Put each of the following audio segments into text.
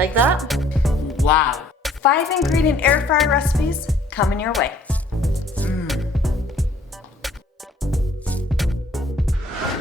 like that? Wow. 5 ingredient air fryer recipes coming your way.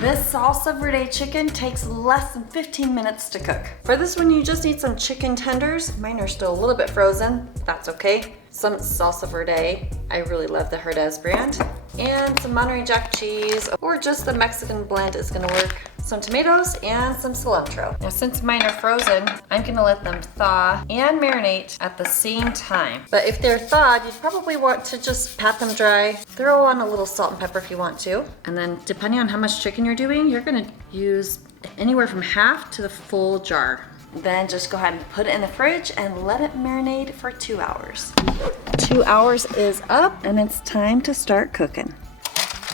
This salsa verde chicken takes less than 15 minutes to cook. For this one, you just need some chicken tenders. Mine are still a little bit frozen. That's okay. Some salsa verde. I really love the Herdez brand. And some Monterey Jack cheese, or just the Mexican blend is gonna work. Some tomatoes and some cilantro. Now, since mine are frozen, I'm gonna let them thaw and marinate at the same time. But if they're thawed, you'd probably want to just pat them dry. Throw on a little salt and pepper if you want to. And then depending on how much chicken you're doing, you're gonna use anywhere from half to the full jar. Then just go ahead and put it in the fridge and let it marinate for 2 hours. 2 hours is up and it's time to start cooking.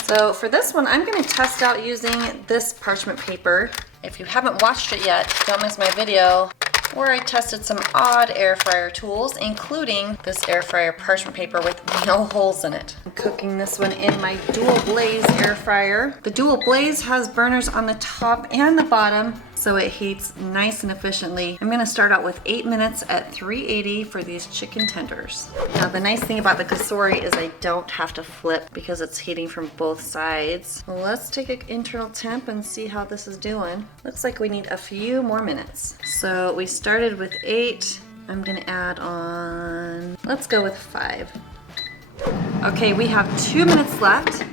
So for this one, I'm gonna test out using this parchment paper. If you haven't watched it yet, don't miss my video where I tested some odd air fryer tools, including this air fryer parchment paper with no holes in it. I'm cooking this one in my dual blaze air fryer. The dual blaze has burners on the top and the bottom, so it heats nice and efficiently. I'm gonna start out with 8 minutes at 380 for these chicken tenders. Now the nice thing about the Cosori is I don't have to flip because it's heating from both sides. Let's take an internal temp and see how this is doing. Looks like we need a few more minutes. So we started with 8. I'm gonna add on, let's go with 5. Okay, we have 2 minutes left.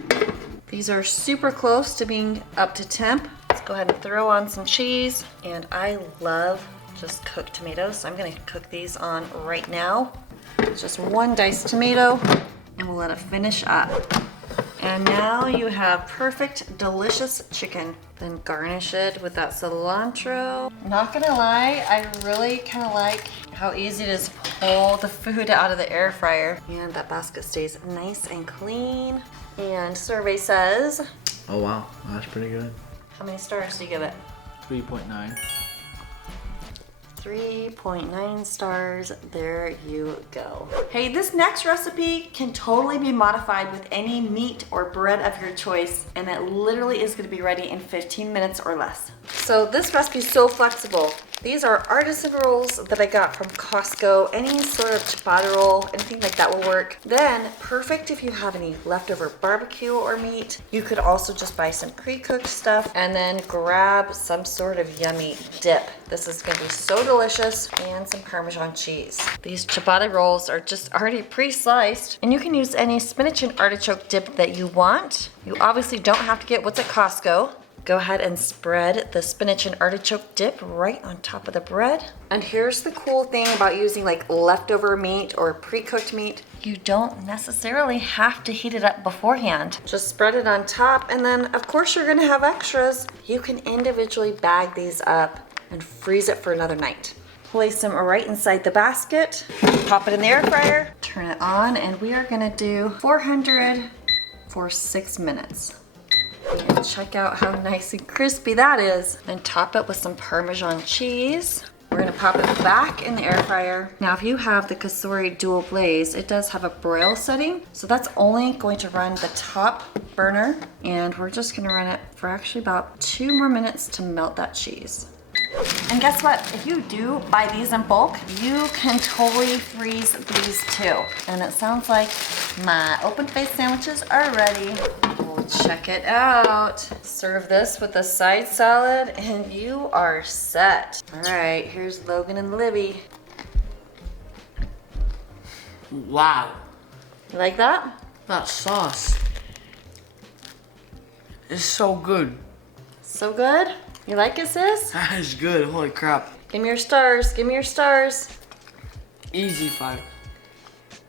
These are super close to being up to temp. Let's go ahead and throw on some cheese. And I love just cooked tomatoes, so I'm gonna cook these on right now. Just 1 diced tomato, and we'll let it finish up. And now you have perfect, delicious chicken. Then garnish it with that cilantro. Not gonna lie, I really kind of like how easy it is to pull the food out of the air fryer. And that basket stays nice and clean. And survey says, Oh wow, that's pretty good. how many stars do you give it? 3.9. 3.9 stars, there you go. Hey, this next recipe can totally be modified with any meat or bread of your choice, and it literally is gonna be ready in 15 minutes or less. So this recipe is so flexible. These are artisan rolls that I got from Costco. Any sort of ciabatta roll, anything like that will work. Then, perfect if you have any leftover barbecue or meat. You could also just buy some pre-cooked stuff and then grab some sort of yummy dip. This is gonna be so delicious, and some Parmesan cheese. These ciabatta rolls are just already pre-sliced, and you can use any spinach and artichoke dip that you want. You obviously don't have to get what's at Costco. Go ahead and spread the spinach and artichoke dip right on top of the bread. And here's the cool thing about using like leftover meat or pre-cooked meat. You don't necessarily have to heat it up beforehand. Just spread it on top, and then of course you're gonna have extras. You can individually bag these up and freeze it for another night. Place them right inside the basket, pop it in the air fryer, turn it on, and we are gonna do 400 for 6 minutes. And check out how nice and crispy that is. And top it with some Parmesan cheese. We're gonna pop it back in the air fryer. Now, if you have the Cosori Dual Blaze, it does have a broil setting. So that's only going to run the top burner. And we're just gonna run it for actually about 2 more minutes to melt that cheese. And guess what? If you do buy these in bulk, you can totally freeze these too. And it sounds like my open-faced sandwiches are ready. Well, check it out. Serve this with a side salad and you are set. All right, here's Logan and Libby. Wow. You like that? That sauce is so good. So good? You like it, sis? That is good, holy crap. Give me your stars, give me your stars. Easy 5.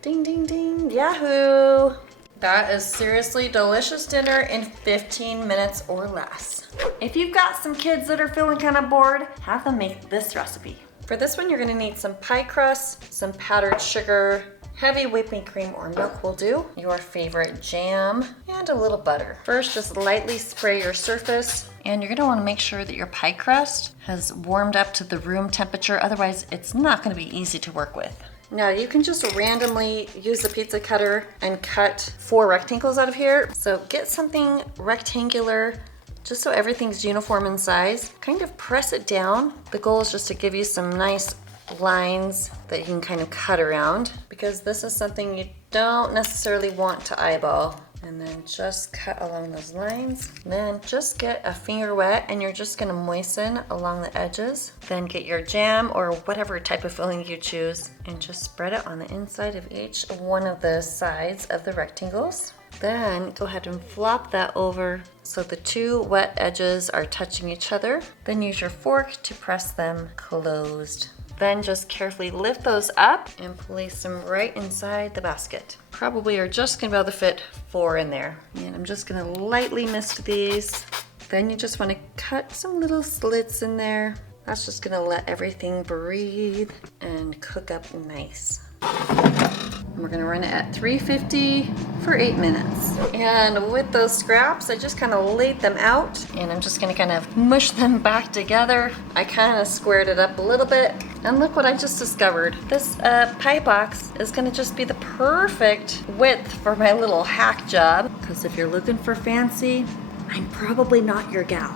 Ding, ding, ding, yahoo! That is seriously delicious dinner in 15 minutes or less. If you've got some kids that are feeling kind of bored, have them make this recipe. For this one, you're gonna need some pie crust, some powdered sugar, heavy whipping cream or milk will do, your favorite jam, and a little butter. First, just lightly spray your surface, and you're gonna wanna make sure that your pie crust has warmed up to the room temperature, otherwise it's not gonna be easy to work with. Now you can just randomly use the pizza cutter and cut 4 rectangles out of here. So get something rectangular, just so everything's uniform in size. Kind of press it down. The goal is just to give you some nice lines that you can kind of cut around, because this is something you don't necessarily want to eyeball. And then just cut along those lines. Then just get a finger wet and you're just gonna moisten along the edges. Then get your jam or whatever type of filling you choose and just spread it on the inside of each one of the sides of the rectangles. Then go ahead and flop that over so the two wet edges are touching each other. Then use your fork to press them closed. Then just carefully lift those up and place them right inside the basket. Probably are just gonna be able to fit 4 in there. And I'm just gonna lightly mist these. Then you just wanna cut some little slits in there. That's just gonna let everything breathe and cook up nice. And we're gonna run it at 350 for 8 minutes. And with those scraps, I just kind of laid them out and I'm just gonna kind of mush them back together. I kind of squared it up a little bit. And look what I just discovered. This pie box is gonna just be the perfect width for my little hack job. Because if you're looking for fancy, I'm probably not your gal.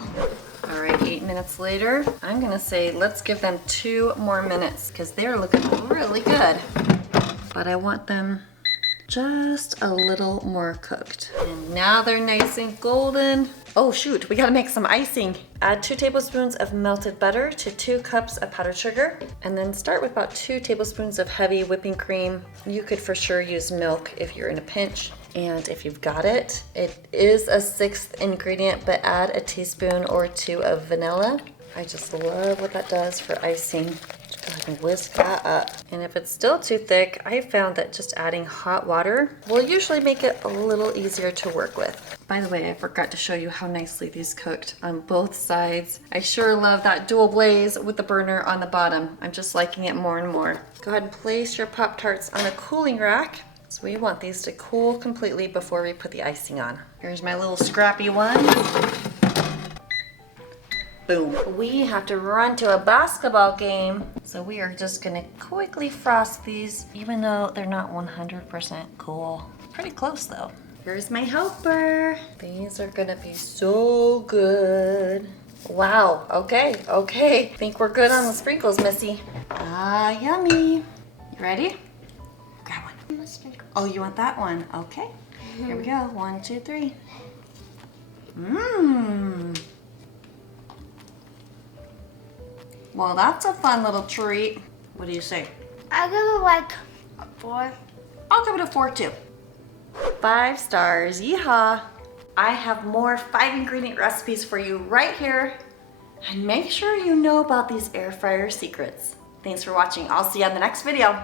All right, 8 minutes later, I'm gonna say let's give them 2 more minutes because they're looking really good. But I want them just a little more cooked. And now they're nice and golden. Oh shoot, we gotta make some icing. Add 2 tablespoons of melted butter to 2 cups of powdered sugar, and then start with about 2 tablespoons of heavy whipping cream. You could for sure use milk if you're in a pinch. And if you've got it, it is a 6th ingredient, but add a teaspoon or 2 of vanilla. I just love what that does for icing. Go ahead and whisk that up. And if it's still too thick, I found that just adding hot water will usually make it a little easier to work with. By the way, I forgot to show you how nicely these cooked on both sides. I sure love that dual blaze with the burner on the bottom. I'm just liking it more and more. Go ahead and place your Pop-Tarts on a cooling rack. So we want these to cool completely before we put the icing on. Here's my little scrappy one. Boom. We have to run to a basketball game, so we are just gonna quickly frost these, even though they're not 100% cool. Pretty close though. Here's my helper. These are gonna be so good. Wow, okay. Think we're good on the sprinkles, Missy. Ah, yummy. You ready? Grab one. Oh, you want that one? Okay. Here we go. 1, 2, 3. Mmm. Well, that's a fun little treat. What do you say? I give it like a 4. I'll give it a 4 too. 5 stars, yeehaw. I have more 5 ingredient recipes for you right here. And make sure you know about these air fryer secrets. Thanks for watching. I'll see you on the next video.